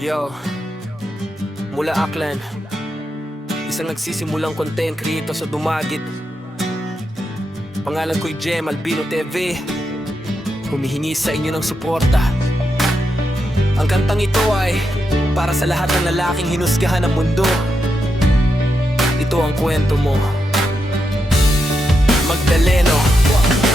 Yo, mula Aklan, isang nagsisimulang content creator sa Dumaguete. Pangalan ko'y Jem Albino TV. Humihingi sa inyo ng suporta. Ang kantang ito ay para sa lahat ng lalaking hinusgahan ng mundo. Ito ang kwento mo, Magdaleno.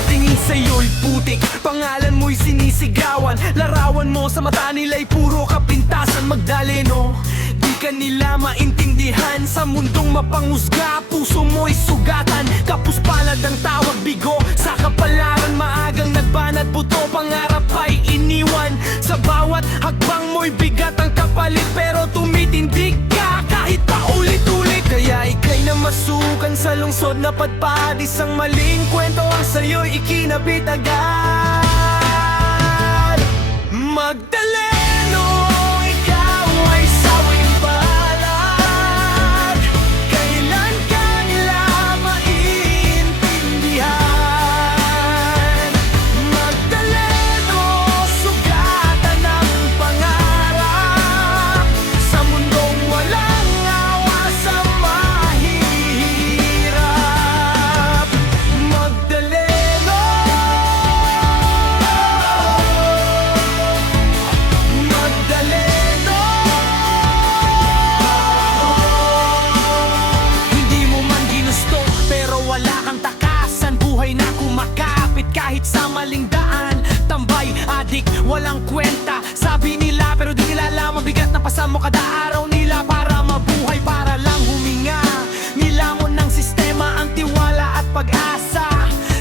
Tingin sa'yo'y putik, pangalan mo'y sinisigawan. Larawan mo sa mata nila'y puro kapintasan. Magdaleno, di ka nila maintindihan. Sa mundong mapanghusga, puso mo'y sugatan. Kapus palad ang tawag, bigo sa kapalaran. Maagang nagbanat, buto, pangarap ay iniwan. Sa bawat hakbang mo'y bigat ang kapalit, pero tumitindig ka kahit paulit-ulit. Kaya ika'y namasukan sa lungsod na padpad. Isang maling kwento ang sa'yo'y ikinabit agad. Magdaleno, ikaw ay sawing palad. Kailan ka nila maiintindihan? Magdaleno, sugatan ng pangarap. Sa mundong walang awa sa mahihirap. Magdaleno, Magdaleno. Hindi mo man ginusto pero wala kang takasan. Buhay na kumakapit kahit sa maling daan. Tambay, adik, walang kwenta. Sabi nila pero di nila alam ang bigat na pasamo kada araw nila para mabuhay, para lang huminga. Nilamon ng sistema ang tiwala at pag-asa.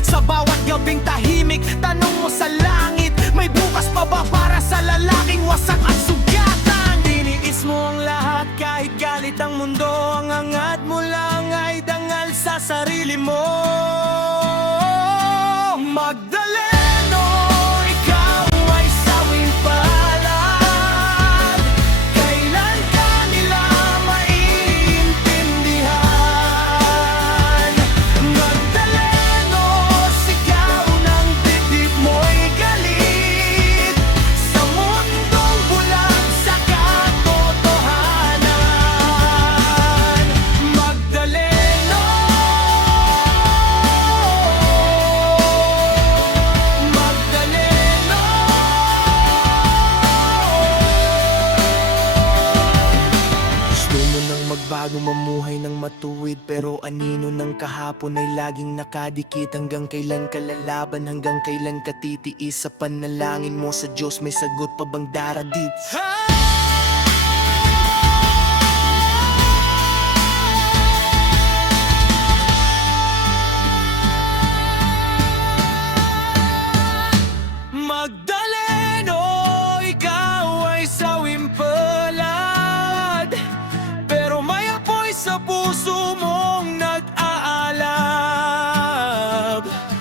Sa bawat gabing tahimik, tanong mo sa langit, may bukas pa ba para sa lalaking wasak at sugatan? Diniis mo ang lahat kahit galit ang mundo. Ang angat mo lang ay dangal sa sarili mo. Magdaleno, ikaw ay sawing palad. Kailan ka nila maiintindihan? Magdaleno, sigaw ng dibdib mo'y galit. Sa mundong bulag sa katotohanan. Magdaleno, Magdaleno. Gusto mo nang magbago, mamuhay ng matuwid, pero anino ng kahapon ay laging nakadikit. Hanggang kailan ka lalaban, hanggang kailan ka titiis? Sa panalangin mo sa Diyos, may sagot pa bang darating? Magdaleno, ikaw ay sawing palad, pero may apoy sa puso mong nag-aalab.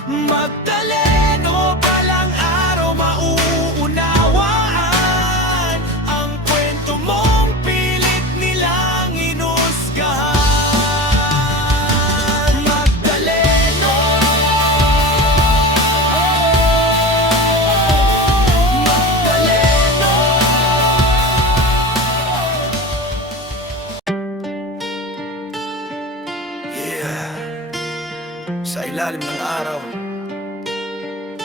Magdaleno, balang araw mauunawaan ang kwento mong pilit nilang inusgahan. Magdaleno, Magdaleno. Yeah. Sa ilalim ng araw,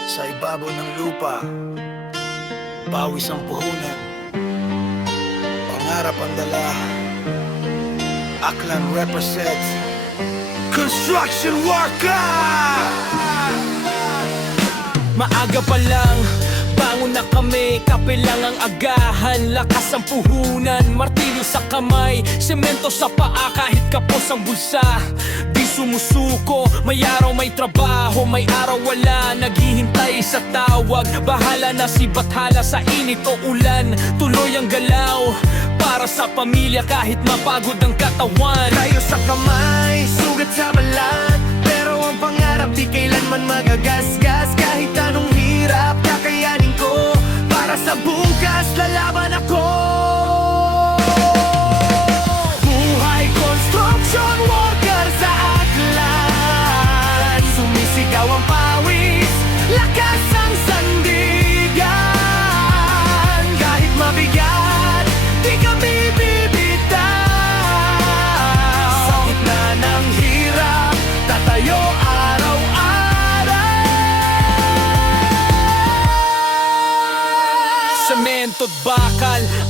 sa ibabaw ng lupa, pawis ang puhunan, pangarap ang dala. Aklan represents construction worker. Maaga pa lang, bangon na kami, kape lang ang agahan. Lakas ang puhunan, martilyo sa kamay, semento sa paa kahit kapos ang bulsa. Di sumusuko, may araw may trabaho, may araw wala, naghihintay sa tawag. Bahala na si Bathala sa init o ulan, tuloy ang galaw para sa pamilya kahit mapagod ang katawan. Tayo sa kamay, sugat sa balat, pero ang pangarap di kailanman magagasgas. Kahit anong hirap, kakayanin ko, para sa bukas lalaban ako. Buhay construction worker sa Aklan, sumisigaw ang pawis, lakas ang sandigan. Kahit mabigat, di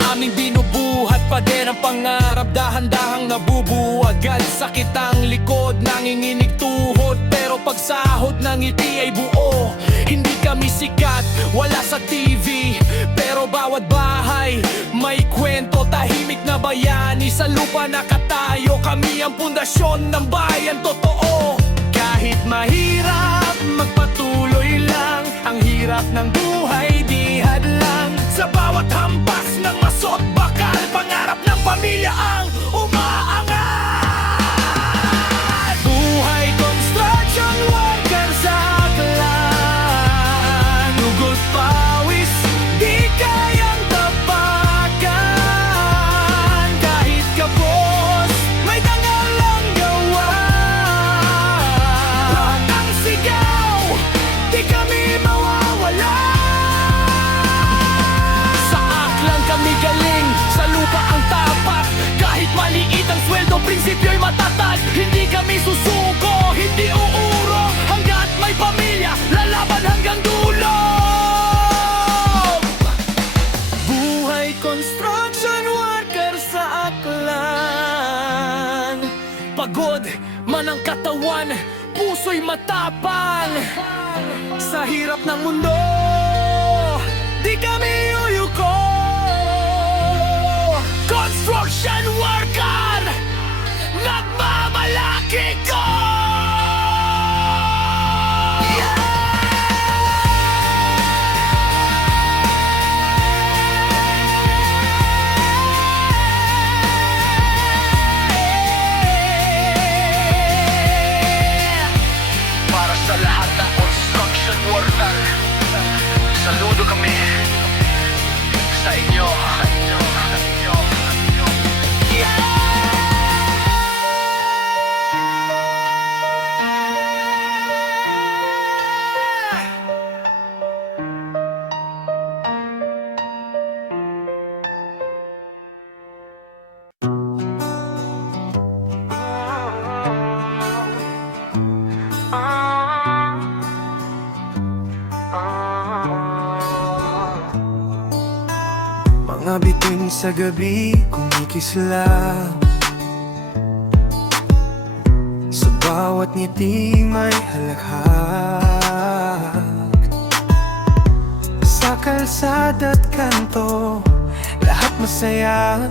aming binubuhat pa din ang pangarap, dahan-dahang nabubuwagad. Sakit ang likod, nanginginig tuhod, pero pagsahod ng ngiti ay buo. Hindi kami sikat, wala sa TV, pero bawat bahay may kwento. Tahimik na bayani, sa lupa nakatayo. Kami ang pundasyon ng bayan, totoo. Kahit mahirap, magpatuloy lang. Ang hirap ng buhay, di hadlang. Sa bawat hampas ng masot bakal, pangarap ng pamilya ang umaangat. Buhay construction worker sa Aklan, hugot pawis, di kayang tapakan. Kahit kapos, may dangal ang gawa. Ang sigaw, di kami mawawala. Sa Aklan kami galing, sa lupa ang tapak. Kahit maliit ang sweldo, prinsipyo'y matatag. Hindi kami susuko, hindi uurong. Hanggat may pamilya, lalaban hanggang dulo. Buhay construction worker sa Aklan. Pagod man ang katawan, puso'y matapang. Sa hirap ng mundo, di kami uyuko. Construction worker, nagmamalaki ko. Para sa lahat ng construction worker, saludo kami sa inyo. Mga bituin sa gabi, kumikisla. Sa bawat ngiti may halakhak. Sa kalsada't kanto, lahat masaya.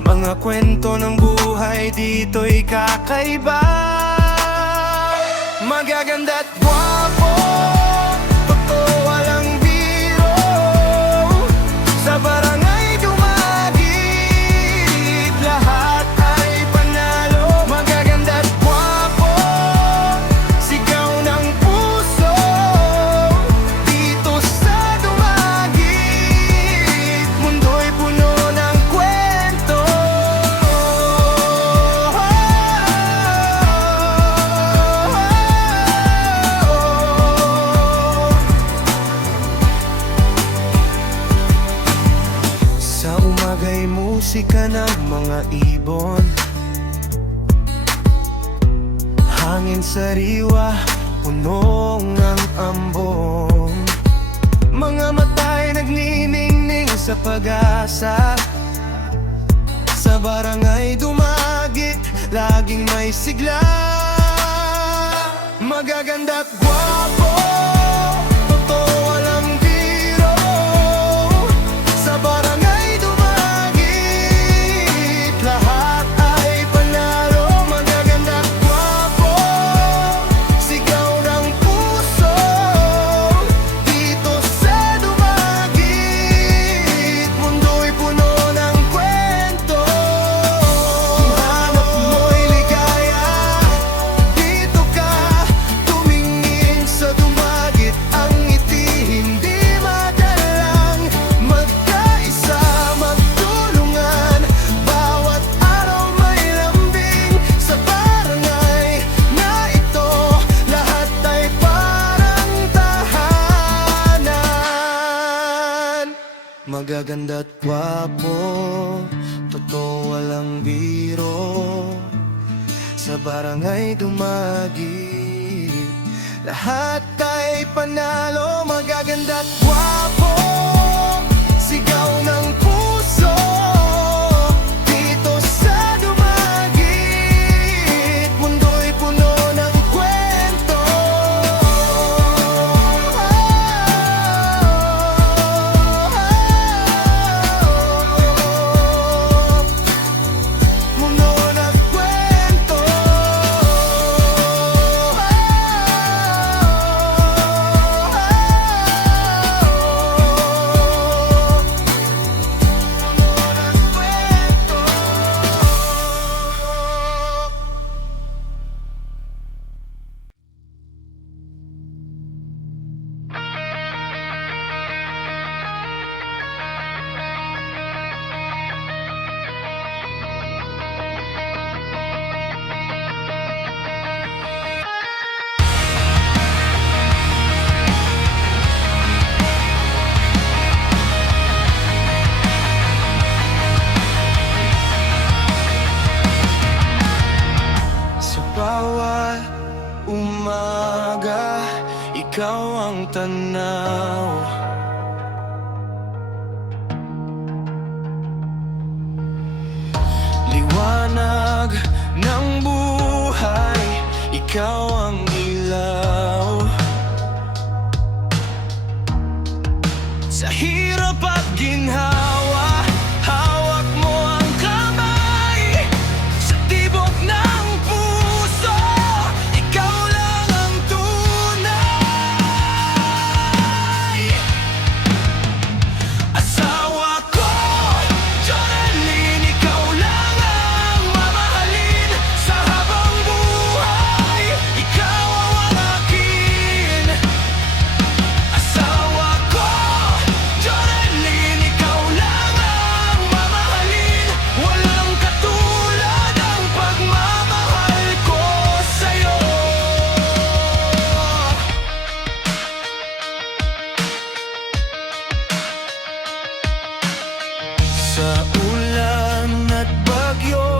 Mga kwento ng buhay dito'y kakaiba. Magaganda't gwapo, totoo walang biro. Sa barangay dumagit, lahat ay panalo. Magaganda't gwapo, sigaw ng puso. Dito sa dumagit, mundo'y puno ng kwento. Sa umaga'y musika ng mga ibon, hangin sariwa, punong ng ambon. Mga mata'y nagniningning sa pag-asa. Sa barangay dumagit, laging may sigla. Magaganda't gwapo, totoo walang biro. Sa barangay dumagit, lahat ay panalo. Magaganda't gwapo, sigaw ng puso. Dito sa dumagit, mundo'y puno ng kwento. Kung hanap mo'y ligaya, dito ka tumingin sa dumagit. Ang ngiti hindi madalang, magkaisa, magtulungan. Bawat araw may lambing sa barangay na ito. Lahat ay parang tahanan. Magaganda't gwapo, totoo walang biro. Sa barangay dumagit, lahat ay panalo. Magaganda't gwapo, sigaw ng puso. tanaw. Liwanag ng buhay, ikaw ang ilaw. Sa hirap at ginhawa, hawak mo ang kamay. Sa tibok ng puso, ikaw lang ang tunay. Asawa ko, Jonalyn, ikaw lang ang mamahalin. Sa habang buhay, ikaw ang akin. Asawa ko, Jonalyn, ikaw lang ang mamahalin. Walang katulad ang pagmamahal ko sa'yo. Sa ulan at bagyo,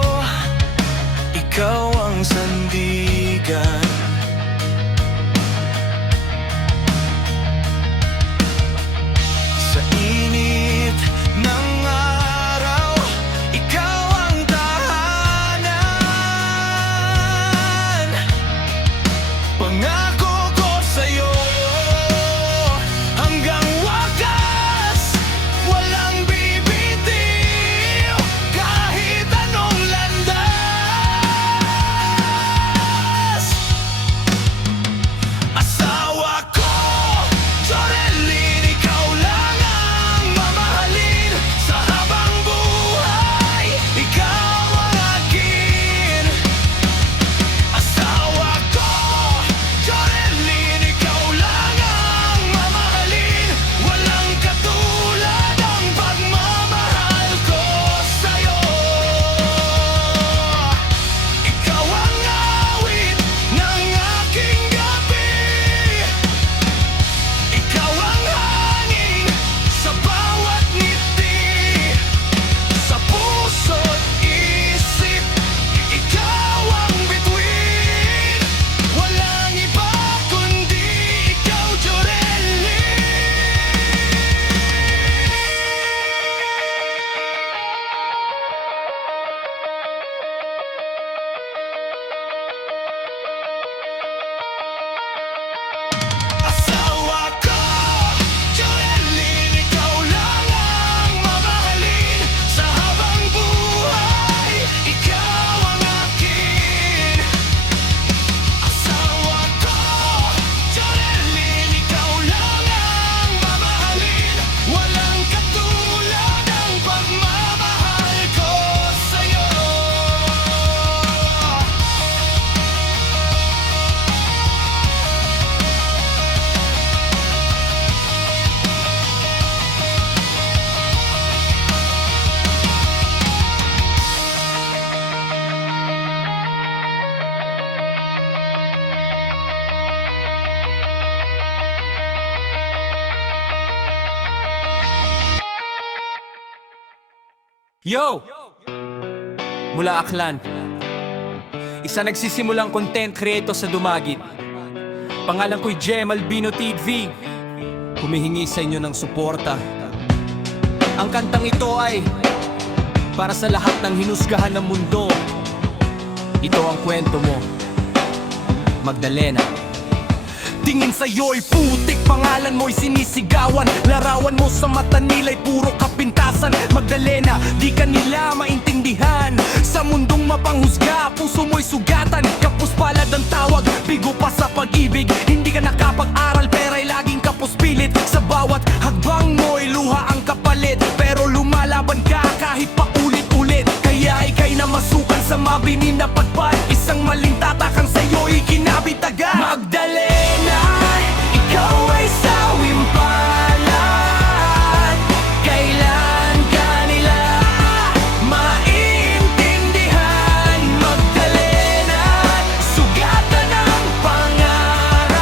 ikaw ang sandigan. Sa init ng araw, ikaw ang tahanan. Pangako ko sa'yo, hanggang wakas, walang bibitiw. Kahit anong landas. Asawa ko, Jonalyn, ikaw lang ang mamahalin. Sa habang buhay, ikaw ang akin. Asawa ko, Jonalyn, ikaw lang ang mamahalin. Walang katulad ang pagmamahal ko sa'yo. Ikaw ang awit ng aking gabi. Ikaw ang hangin sa bawat ngiti. Sa puso't isip, ikaw ang bituin. Walang iba kundi ikaw, Jonalyn. Asawa ko, Jonalyn, ikaw lang ang mamahalin. Sa habang buhay, ikaw ang akin. Asawa ko, Jonalyn, ikaw lang ang mamahalin. Walang katulad ang pagmamahal ko sa'yo. Yo! Mula Aklan, isa nagsisimulang content creator sa Dumagit. Pangalan ko'y Jem Albino TV. Humihingi sa inyo ng suporta. Ang kantang ito ay para sa lahat ng hinusgahan ng mundo. Ito ang kwento mo, Magdalena. Tingin sa'yo'y putik, pangalan mo'y sinisigawan. Larawan mo sa mata nila'y puro kapintasan. Magdalena, di ka nila maintindihan. Sa mundong mapanghusga, puso mo'y sugatan. Kapos palad ang tawag, bigo pa sa pag-ibig. Hindi ka nakapag-aral, pera'y laging kapos pilit. Sa bawat hagbang mo'y luha ang kapalit. Pero lumalaban ka kahit paulit-ulit. Kaya ika'y namasukan sa mabini na pagpad. Isang maling tatakang sa'yo'y kinabit agad. Magdalena, ikaw ay sawing palad. Kailan ka nila maintindihan? Magdalena, sugatan ng pangarap.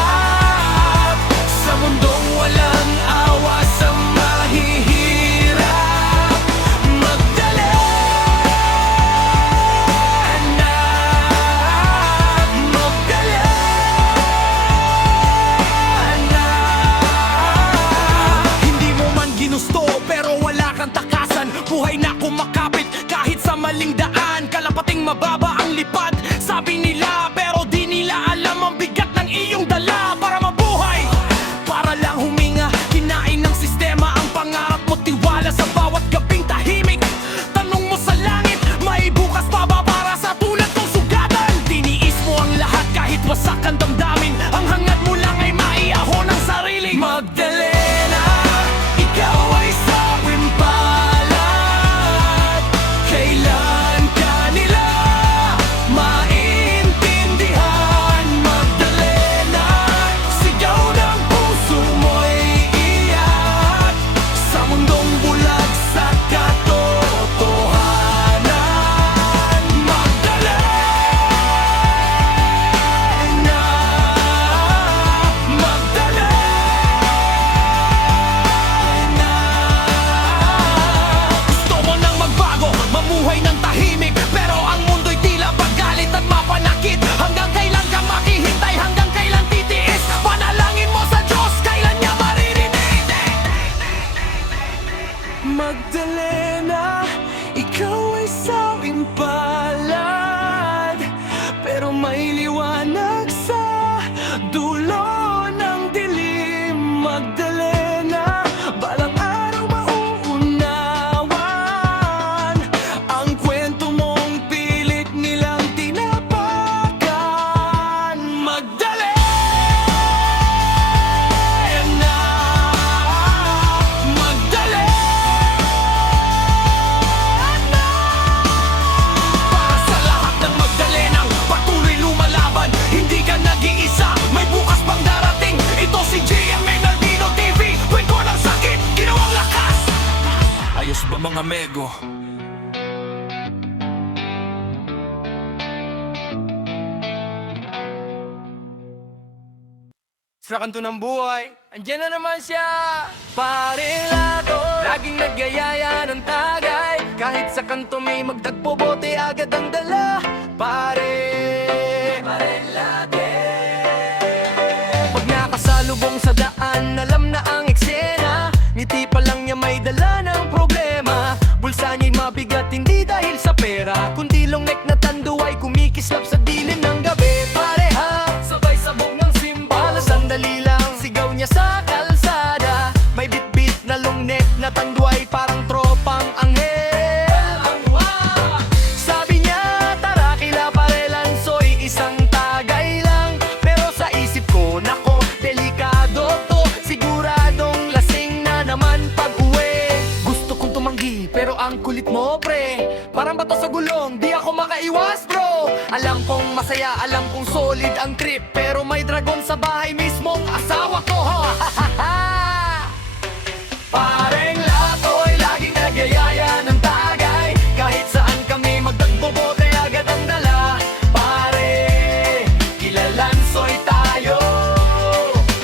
Sa mundong walang awa, makakapit kahit sa maling daan. Kalapating mababa ang lipad, sabi nila, pero di nila alam ang bigat ng iyong dala. Para mabuhay, para lang huminga, kinain ng sistema ang pangarap mo, tiwala sa bawat gabing tahimik. Tanong mo sa langit, may bukas pa ba para sa tulad kong sugatan? Tiniis mo ang lahat kahit wasak ang damdamin, ang hangat mo lang ay maiahon ang sarili. Magdalena, ikaw ay sawing palad. Kailan ka nila maintindihan? Magdalena, sigaw ng puso mo'y iyak sa mundong bulag sa katotohanan. Magdalena, Magdalena. Gusto mo nang magbago, mamuhay ng tahimik, pero ang mundo'y tila paggalit at mapanakit. Hanggang kailan ka makihintay, hanggang kailan titiis? Panalangin mo sa Diyos, kailan niya maririnig? Magdalena, ikaw ay sawing palad, pero may liwanag sa dulo ng dilim. Magdalena, balang araw mauunawan ang kwento mong pilit nilang tinapakan. Magdalena, Magdalena. Para sa lahat ng Magdalenang patuloy lumalaban, hindi ka nag-iisa, may bukas pang darating. Ito si GMA Naldino TV, kwento ng sakit, ginawang lakas. Ayos ba mga mego? Sa kanto ng buhay, andyan na naman siya. Pare Lato, laging nagyayaya ng tagay. Kahit sa kanto may magtagpo, bote agad ang dala. Pare Lato. Pag nakasalubong sa daan, alam na ang eksena. Ngiti pa lang niya may dala ng problema. Bulsa niya'y mabigat, hindi dahil sa pera, kundi longnek na tanduay kumikislap sa dilim ng gabi. Pareha, sabay sabog ng simbala. Sandali lang, sigaw niya sa kalsada. May bit-bit na longnek na tanduay, parang tropang anghel. Sabi niya, tara kila Parelansoy, isang tagay lang. Pero sa isip ko, nako, delikado to. Siguradong lasing na naman pag-uwi. Gusto kong tumanggi, pero ang kulit mo, pre. Parang bato sa gulong, di ako makaiwas, bro. Alam kong masaya, alam kong solid ang trip, pero may dragon sa bahay mismong asawa ko, ha? Pareng Lato'y laging nagyayaya ng tagay. Kahit saan kami magtagbobote, agad ang dala. Pare, kilalansoy tayo.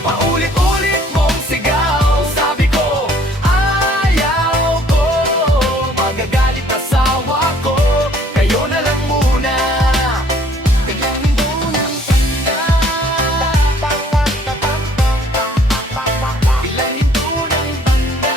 Paulit-ulit mong sigaw, sabi ko, ayaw ko. Magagalit asawa ko, kayo na lang muna. Kailangan mo ng tanda. Ilan hinto ng banda.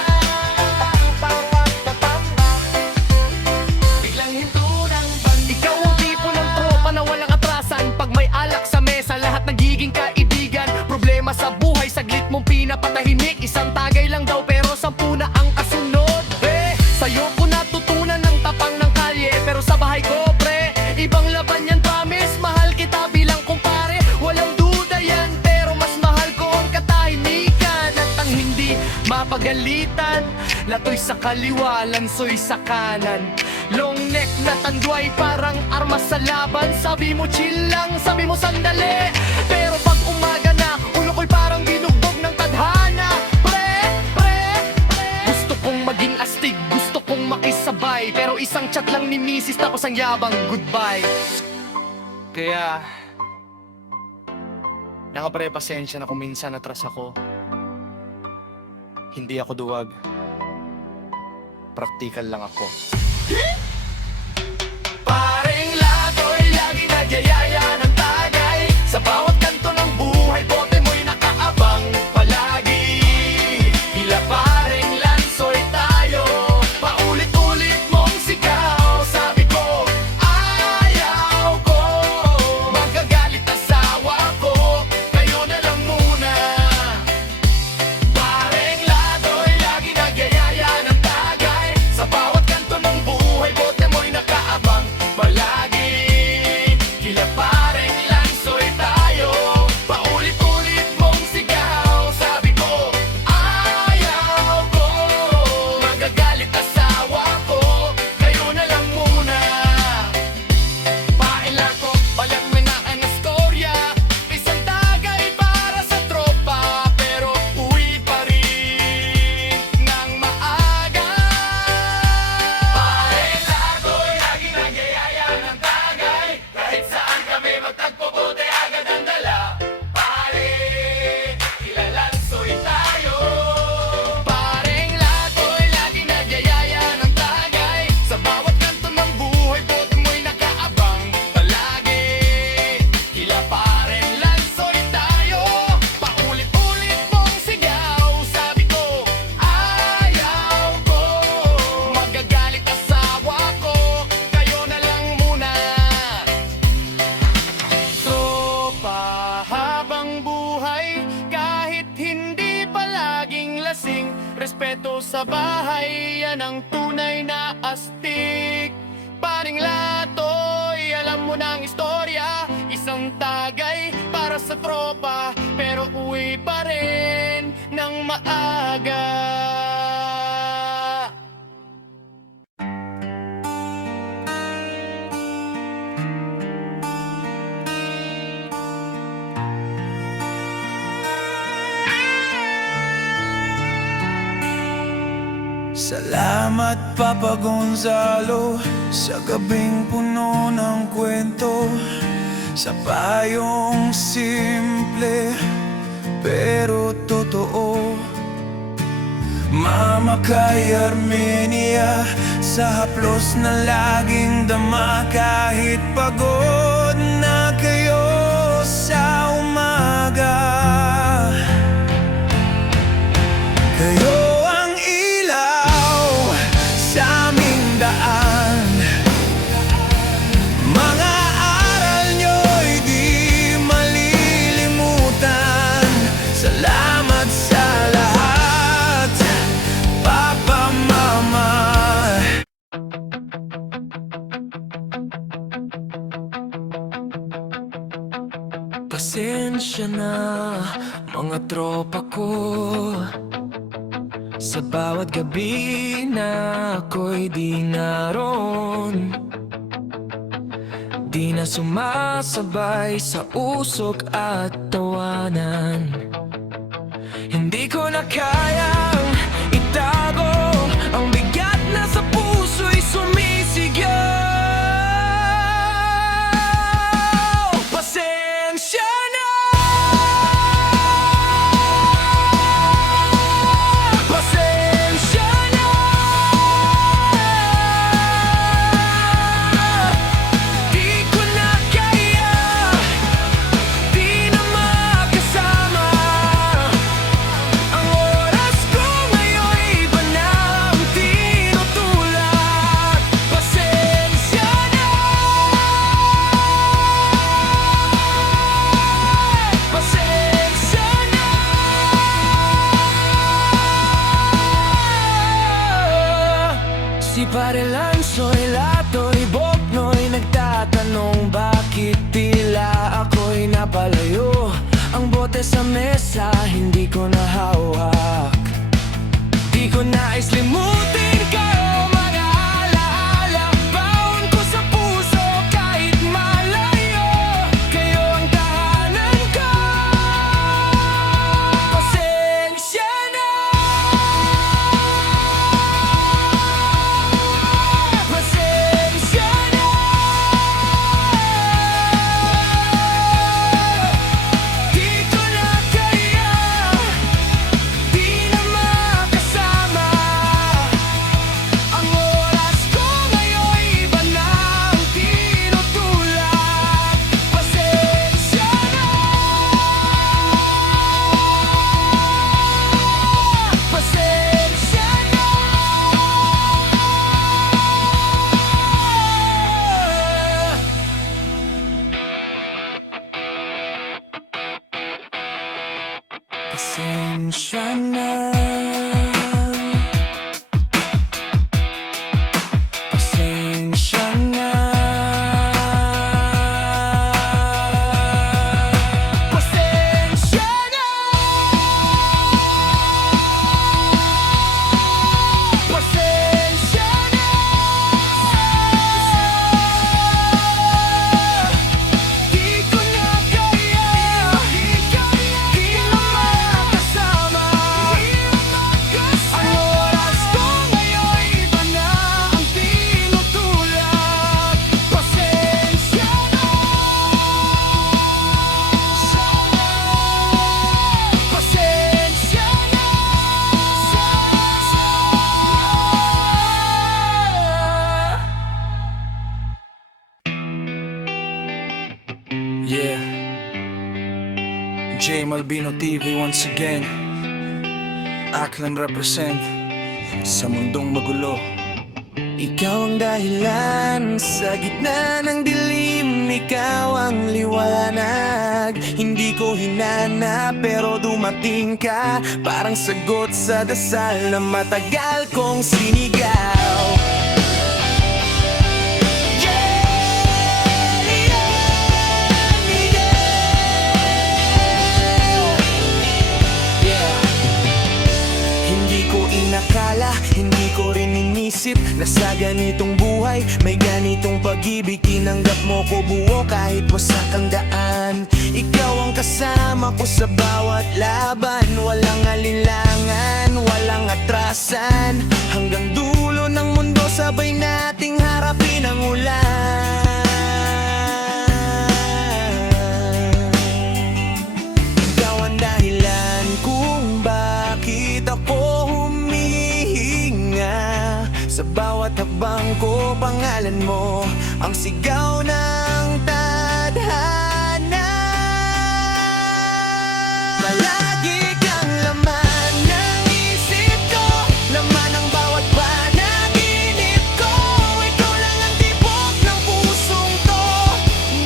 Biglang hinto ng banda. Ikaw ang tipo ng tropa na walang atrasan. Pag may alak sa mesa, lahat nagiging kaibigan. Problema sa buhay, saglit mong pinapatahimik. Isang tagay lang daw pero 10 na ang kasunod. Sa'yo ko natutunan ng tapang ng kalye, pero sa bahay ko, pre, ibang laban yan, promise. Mahal kita bilang kumpare, walang duda yan, pero mas mahal ko ang katahimikan at ang hindi mapagalitan. Lato'y sa kaliwa, lansoy sa kanan. Long neck na tanduay, parang armas sa laban. Sabi mo chill lang, sabi mo sandali, pero pag umaga na, ulo ko'y parang binugbog ng tadhana. Gusto kong maging astig, gusto kong makisabay, pero isang chat lang ni misis tapos ang yabang goodbye. Kaya nakapre, pasensya na kung minsan natras ako. Hindi ako duwag, praktikal lang ako. Paring Lato'y lagi nagyayaya ng tagay. Sa bawat kanto ng buhay, bote mo'y nakaabang palagi. Tila paring Lansoy tayo, paulit-ulit mong sigaw. sa bahay, yan ang tunay na astig. Paring Latoy, alam mo ng istorya. Isang tagay para sa tropa, pero uwi pa rin ng maaga. Salamat Papa Gonzalo sa gabing puno ng kwento, sa payong simple pero totoo. Mama kay Armenia sa haplos na laging dama, kahit pagod na kayo sa umaga. Kayo ang ilaw sa aming daan, mga aral nyo'y di malilimutan. Salamat sa lahat, Papa, Mama. Pasensya na mga tropa ko, sa bawat gabi na ako'y di naroon. Di na sumasabay sa usok at tawanan. Hindi ko na kayang itago ang bigat na sa puso'y sumisigaw. Pasensya na, pasensya na. Di ko na kaya, di na makasama. Ang oras ko ngayon'y iba na ang tinutulak. Pasensya na, pasensya na. Si Pare Lanzo'y Lato'y Bokno'y nagtatanong bakit tila ako'y napalayo. Ang bote sa mesa hindi ko nahawak. Di ko nais limutin kayo, mga alaala. Baon ko sa puso kahit malayo. Kayo ang tahanan ko. Pasensya na, pasensya na. Di ko na kaya, di na makasama. Ang oras ko ngayon'y iba na ang tinutulak. Pasensya na, pasensya na. Pasensya na, pasensya na. Pasensya na, pasensya na. Di ko na kaya, di na makasama. Ang oras ko ngayon'y iba na ang tinutulak. Pasensya na, pasensya na. Yeah, J Malbino TV once again. Aklan represent sa mundong magulo. Ikaw ang dahilan sa gitna ng dilim. Ikaw ang liwanag. Hindi ko hinanap pero dumating ka. Parang sagot sa dasal na matagal kong sinigaw. Hindi ko inakala, hindi ko rin inisip na sa ganitong buhay may ganitong pag-ibig. Tinanggap mo ko buo kahit wasak ang daan. Ikaw ang kasama ko sa bawat laban. Walang alinlangan, walang atrasan. Hanggang dulo ng mundo sabay nating harapin ang ulan. Ikaw ang dahilan kung bakit ako humihinga. Sa bawat habang ko, pangalan mo ang sigaw ng tadhana. Palagi kang laman ng isip ko, laman ng bawat panaginip ko. Ikaw lang ang tibok ng pusong to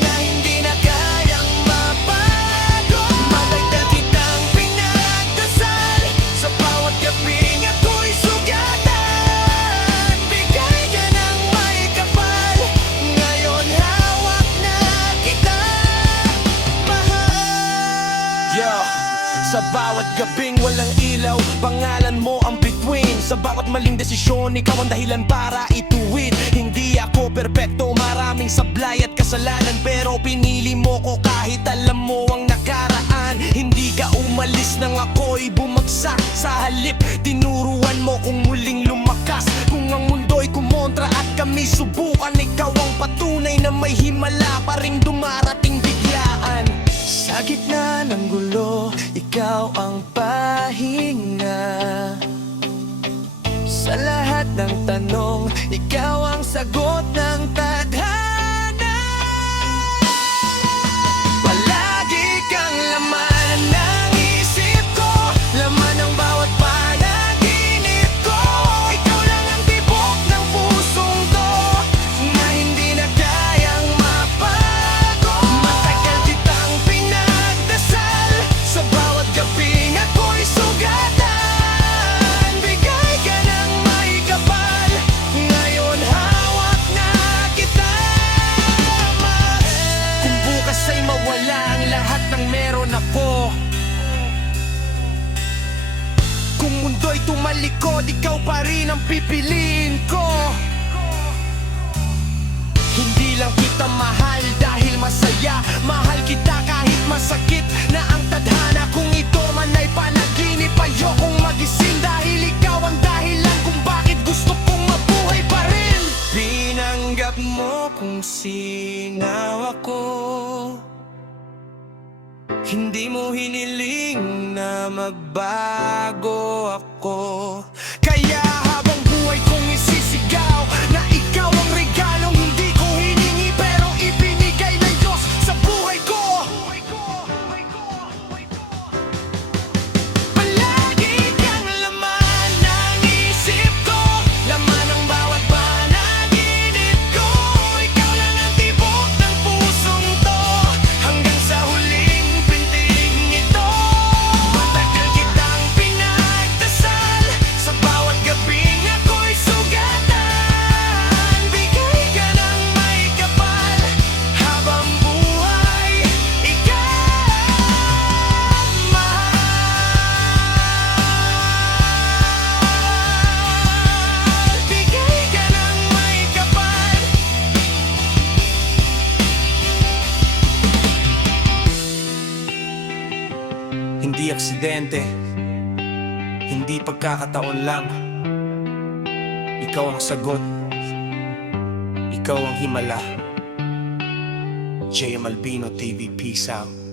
na hindi na kayang mabago. Matagal kitang pinagdasal, sa bawat gabing ako'y sugatan. Bigay ka ng may kapal, ngayon hawak na kita, mahal. Yo, sa bawat gabing walang ilaw, pangalan mo ang bituin. Sa bawat maling desisyon, ikaw ang dahilan para ituwid. Hindi ako perpekto, maraming sablay at kasalanan, pero pinili mo ko kahit alam mo ang nakaraan. Hindi ka umalis nang ako'y bumagsak. Sa halip, tinuruan mo kung muling lumakas. Kung ang mundo'y kumontra at kami subukan, ikaw ang patunay na may himala pa ring dumarating biglaan. Sa gitna ng gulo, ikaw ang pahinga. Sa lahat ng tanong, ikaw ang sagot ng tadhana. Palagi kang laman ng isip ko, laman ng bawat panaginip ko. Ikaw lang ang tibok ng pusong to na hindi na kayang mapago. Matagal kitang pinagdasal, sa bawat gabing ako'y sugatan. Bigay ka ng may kapal, ngayon hawak na kita, mahal. Kung bukas ay mawala ang lahat ng meron ako, kung mundo'y tumalikod, ikaw pa rin ang pipiliin ko. Hindi lang kita mahal dahil masaya, mahal kita kahit masakit na ang tadhana. Kung ito man ay panaginip, ayokong magising dahil ikaw ang dahilan kung bakit gusto kong mabuhay pa rin. Pinanggap mo kung sino ako. Hindi mo hiniling na magbago ako. Kaya habang buhay kong isisigaw na ikaw ang regalong hindi ko hiningi pero ibinigay ng Diyos sa buhay ko. Palagi kang laman ng isip ko, laman ng bawat panaginip ko. Ikaw lang ang tibok ng pusong to hanggang sa huling pintig nito. Matagal kitang pinagdasal, sa bawat gabing ako'y sugatan. Bigay ka ng may kapal, habang buhay ikaw, mahal. Bigay ka ng may kapal. Hindi aksidente, hindi pagkakataon lang. Ikaw ang sagot, ikaw ang himala. JM Albino TV, peace out.